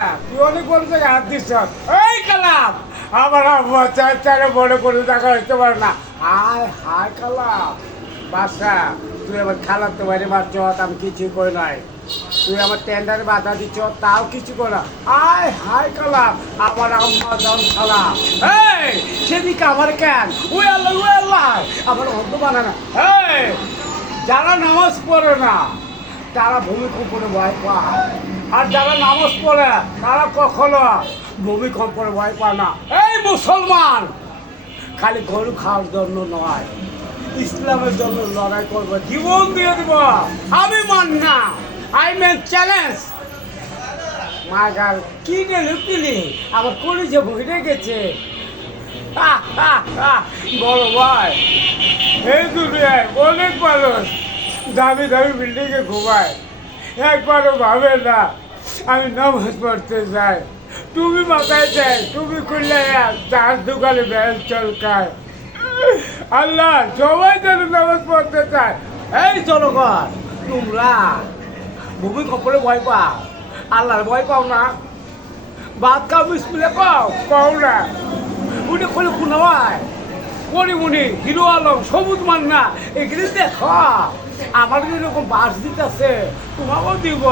তুই অনেক বড় জায়গায় হাত দিস এই কালাম আমার আব্বা চারে বড় করে দেখা হইতে পারে না। হায় হায় কালাম বাসা তুই আমার খালাতে বাড়ি মারছ, আমি কিছুই করে নাই। তুই আমার টেন্ডারে বাধা দিচ্ছ, তাও কিছু করে না। হায় হায় কালাম আমার আম্মা জান খালাম। এই সেদিকে আমার কেন ওই আল্লাহ আমার অন্ধ বানা না। এই যারা নামাজ পড়ে না তারা ভূমিকম্পে ভয় পায়, আর যারা নামাজ পড়ে তারা কখনো ভূমিকম্পে ভয় পায় না। এই মুসলমান খালি গরু খাওয়ার জন্য নয়, ইসলামের জন্য লড়াই করবো, জীবন দিয়ে দেব। আমি মান না, আই মেন চ্যালেঞ্জ। মাগার কিনে লুকিলি আমার কলিজে ভরে গেছে। বড় ভাই এই দুনিয়ায় অনেক মানুষ দামি দামি বিল্ডিংয়ে ঘুমায়, একবারও ভাবে না আমি নামাজ পড়তে যাই। তুমি মাথায় চাই, তুমি করলে চার দোকানে ব্যাস চলকায়। আল্লাহ সবাই যেন নামাজ পড়তে চায়। এই জনগণ তোমরা ভূমিকম্পে ভয় পাও, আল্লাহর ভয় পাও না? ভাত খাও স্কুলে পাও পাও না? উঠে খোলে কোনো হয় পরিমণি হিরো আলম সবুজ মান্না এগুলি দেখো আমার এরকম বাস দিতেছে, তোমাকেও দিব।